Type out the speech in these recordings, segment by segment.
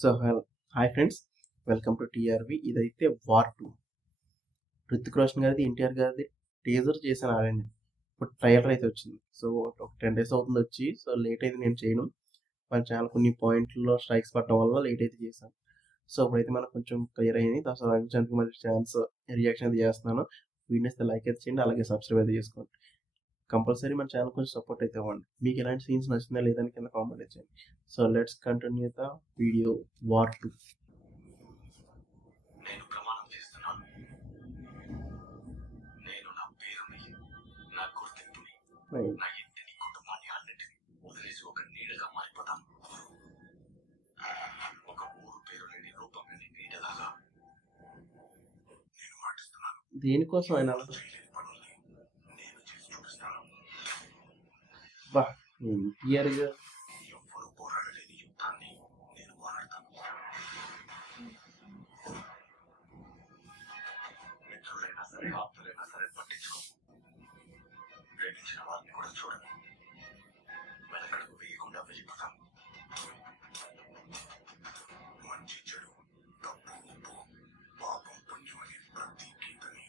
So hi friends, welcome to TRV. ఇదైతే War 2. Hrithik Roshan గారిది, ఎన్టీఆర్ గారిది టీజర్ చేశాను ఆల్రెడీ. ఇప్పుడు ట్రైలర్ అయితే వచ్చింది. సో ఒక 10 days అవుతుంది వచ్చి. సో లేట్ అయితే నేను చేయను, మన ఛానల్ కొన్ని పాయింట్లో స్ట్రైక్స్ పడటం వల్ల లేట్ అయితే చేశాను. సో ఇప్పుడైతే మనకు కొంచెం క్లియర్ అయింది. దానికి మళ్ళీ ఛాన్స్ రియాక్షన్ అయితే చేస్తున్నాను. వీడియోస్ లైక్ అయితే చేయండి, అలాగే సబ్స్క్రైబ్ అయితే చేసుకోండి. కంపల్సరీ మన ఛానల్ కొంచెం సపోర్ట్ అయితే ఇవ్వండి. మీకు ఎలాంటి సీన్స్ నచ్చిందా లేదని కింద కామెంట్ చేయండి. So let's continue the video. War 2. నేను ప్రమాణం చేస్తున్నాను. నేను నా పేరుని, నా గుర్తింపుని, నా ఇంటిని, కుటుంబాన్ని అన్నిటిని వదిలేసి ఒక నీడగా మారిపోతాను. ఒక ఊరు పేరు లేని రూపం లేని నీడలాగా నేను మాటిస్తున్నాను. దేనికోసం ఆయన చేయలేని పనుల్ని నేను చేసి చూపిస్తాను. బా ఎన్టీఆర్ గారు ఎవ్వరూ పోరాడలేని యుద్ధాన్ని నేను పోరాడతాను. మిత్రులైనా సరే, ఆప్తులైనా సరే పట్టించుకో. ప్రేమించిన వారిని కూడా చూడను. వెనకడుగు వేయకుండా వెళ్ళిపోతాను. మంచి చెడు, తప్పు ఉప్పు, పాపం పుణ్యం అనే ప్రతి గీతని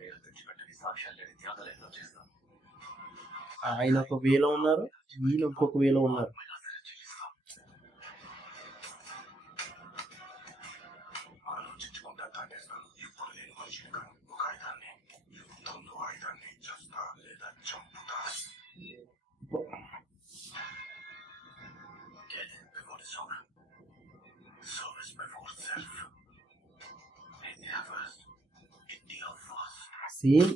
వేలు తెచ్చిపెట్టని సాక్ష్యాలు లేని త్యాగలేదో చేస్తాను. ఆయన ఒక వేలో ఉన్నారు, వీళ్ళు ఇంకొక వేలో ఉన్నారు. ఆలోచించకుండా తాటేస్తాను. ఇప్పుడు నేను మనిషిని కాను, ఒక ఆయుధాన్ని. యుద్ధంలో ఆయుధాన్ని చేస్తా లేదా చంపుతా. Death before dishonor. Service before self. India first. India first. Same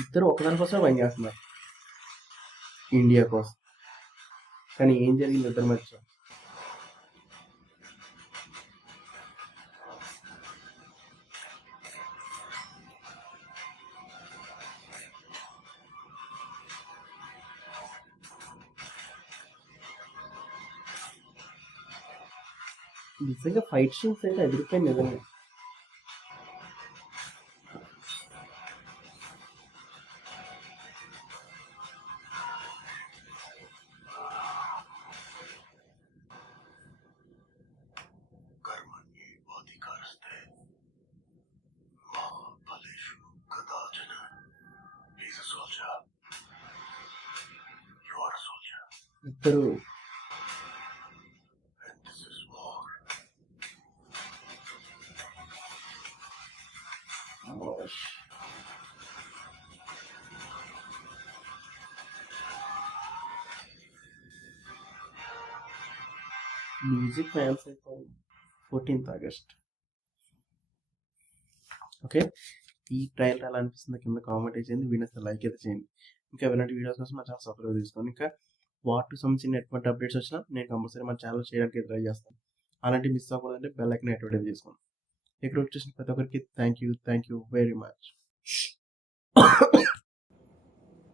ఇద్దరు ఒకదాని కోసమే పనిచేస్తున్నారు, ఇండియా కోసం. కానీ ఏం జరిగింది ఇద్దరు మధ్య? నిజంగా ఫైట్ సీన్స్ అయితే ఎదిరిపోయింది నిజంగా. कर्मण्ये अधिकारस्ते मा फलेषु कदाचन. He's a soldier. You are a soldier. ఇద్దరు And this is war. Music fans అయితే 14th August. ఓకే, ఈ ట్రైలర్ ఎలా అనిపిస్తుందో కింద కామెంట్ చేయండి, వీడియోస్ లైక్ అయితే చేయండి. ఇంకా ఇలాంటి వీడియోస్ కోసం మా ఛానల్ సబ్స్క్రైబ్ చేసుకోండి. ఇంకా వార్ 2 సంబంధించిన ఎటువంటి అప్డేట్స్ వచ్చినా నేను కంపల్సరీ మన ఛానల్ చేయడానికి ట్రై చేస్తాను. అలాంటి మిస్ అవ్వకూడదంటే బెల్ ఐకాన్ యాక్టివేట్ చేసుకోండి. ఇక్కడ వచ్చేసిన ప్రతి ఒక్కరికి థ్యాంక్ యూ వెరీ మచ్.